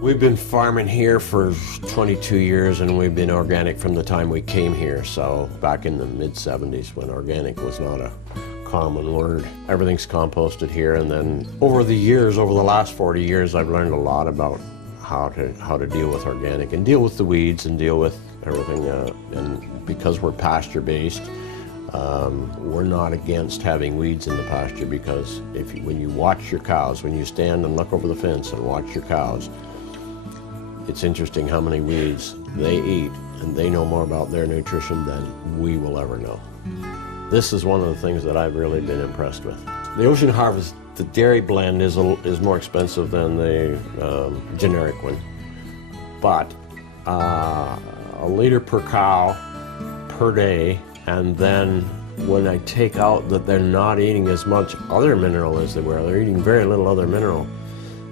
We've been farming here for 22 years, and we've been organic from the time we came here. So back in the mid-70s, when organic was not a common word. Everything's composted here, and then over the years, over the last 40 years, I've learned a lot about how to deal with organic and deal with the weeds and deal with everything. And because we're pasture-based, we're not against having weeds in the pasture, because when you watch your cows, when you stand and look over the fence and watch your cows, it's interesting how many weeds they eat, and they know more about their nutrition than we will ever know. This is one of the things that I've really been impressed with. The Ocean Harvest, the dairy blend is more expensive than the generic one, but a liter per cow per day, and then when I take out that they're not eating as much other mineral as they were, they're eating very little other mineral.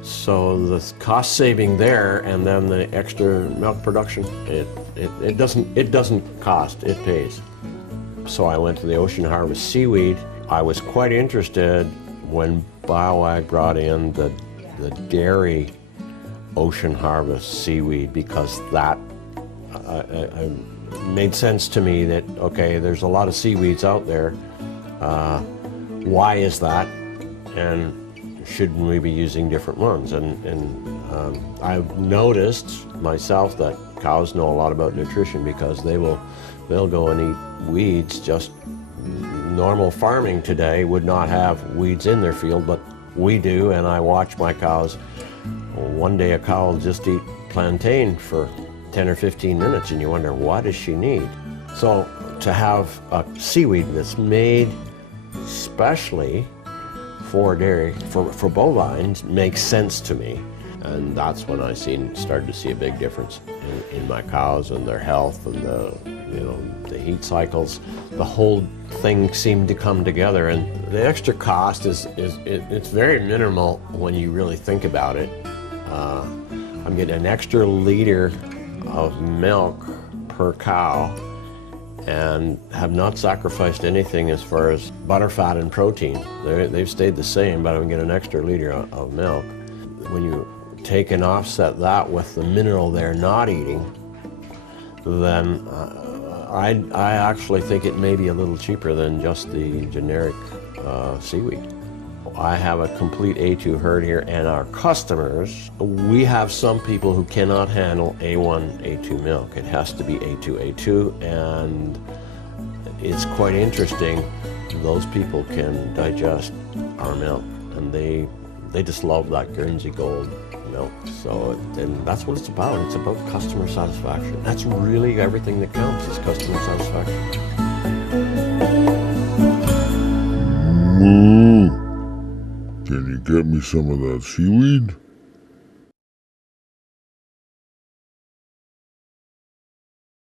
So the cost saving there, and then the extra milk production, it doesn't cost, it pays. So I went to the Ocean Harvest Seaweed. I was quite interested when BioAg brought in the dairy Ocean Harvest Seaweed, because that made sense to me that, okay, there's a lot of seaweeds out there. Why is that? And shouldn't we be using different ones? And I've noticed myself that cows know a lot about nutrition, because they'll go and eat weeds. Just normal farming today would not have weeds in their field, but we do, and I watch my cows. One day a cow will just eat plantain for 10 or 15 minutes, and you wonder, what does she need? So to have a seaweed that's made specially for dairy, for bovines, makes sense to me. And that's when I started to see a big difference in my cows and their health, and the heat cycles. The whole thing seemed to come together, and the extra cost it's very minimal when you really think about it. I'm getting an extra liter of milk per cow, and have not sacrificed anything as far as butter, fat, and protein. They've stayed the same, but I'm getting an extra liter of milk. When you take and offset that with the mineral they're not eating, then I actually think it may be a little cheaper than just the generic seaweed. I have a complete A2 herd here, and our customers, we have some people who cannot handle A1, A2 milk. It has to be A2, A2, and it's quite interesting. Those people can digest our milk, and they just love that Guernsey Gold milk. So, and that's what it's about. It's about customer satisfaction. That's really everything that counts, is customer satisfaction. Can you get me some of that seaweed?